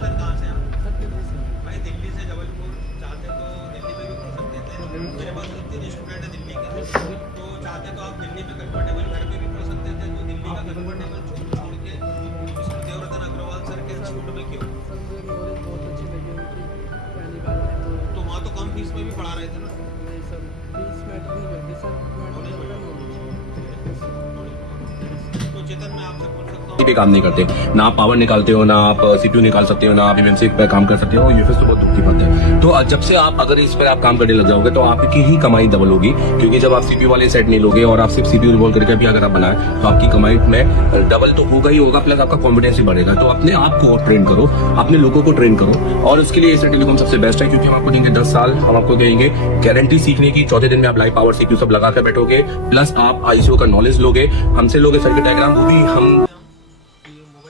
चेतन कहाँ से आप? सर दिल्ली से भाई दिल्ली से जबलपुर चाहते तो दिल्ली में भी पढ़ सकते थे। मेरे पास 3 स्टूडेंट है दिल्ली के, तो चाहते तो आप दिल्ली में कंफर्टेबल घर में भी पढ़ सकते थे। तो दिल्ली का कंफर्टेबल छोड़ के देवरतन अग्रवाल सर के इंस्टीट्यूट में क्यों? सर मुझे नॉलेज बहुत अच्छी लगी उनकी पहली बार में तो वहाँ तो कम फीस में भी पढ़ा रहे थे ना? नहीं सर फीस मैटर नहीं करती सर, मैटर करता नॉलेज। तो चेतन मैं आपसे पूछ सकता हूँ भी काम नहीं करते, ना आप पावर निकालते हो, ना आप सीपीयू निकाल सकते हो, ना आप एमएमसी पे काम कर सकते हो। यूएफएस तो बहुत दुख की बात है। तो जब से आप अगर इस पर आप काम करने लग जाओगे तो आपकी ही कमाई डबल होगी, क्योंकि जब आप सीपीयू वाले सेट नहीं लोगे और आप सिर्फ सीपीयू रिवॉल्व करके भी अगर आप बनाए तो आपकी कमाई में डबल तो होगा ही होगा, प्लस आपका कॉन्फिडेंस भी बढ़ेगा। तो अपने आप को ट्रेन करो, अपने लोगों को ट्रेन करो, और उसके लिए एसर टेलीकॉम सबसे बेस्ट है, क्योंकि हम आपको देंगे 10 साल, हम आपको देंगे गारंटी सीखने की। चौथे दिन में आप लाइव पावर सीपीयू सब लगा कर बैठोगे, प्लस आप आईसीयू का नॉलेज लोगे, हमसे लोगे सर्किट डायग्राम, वो भी हम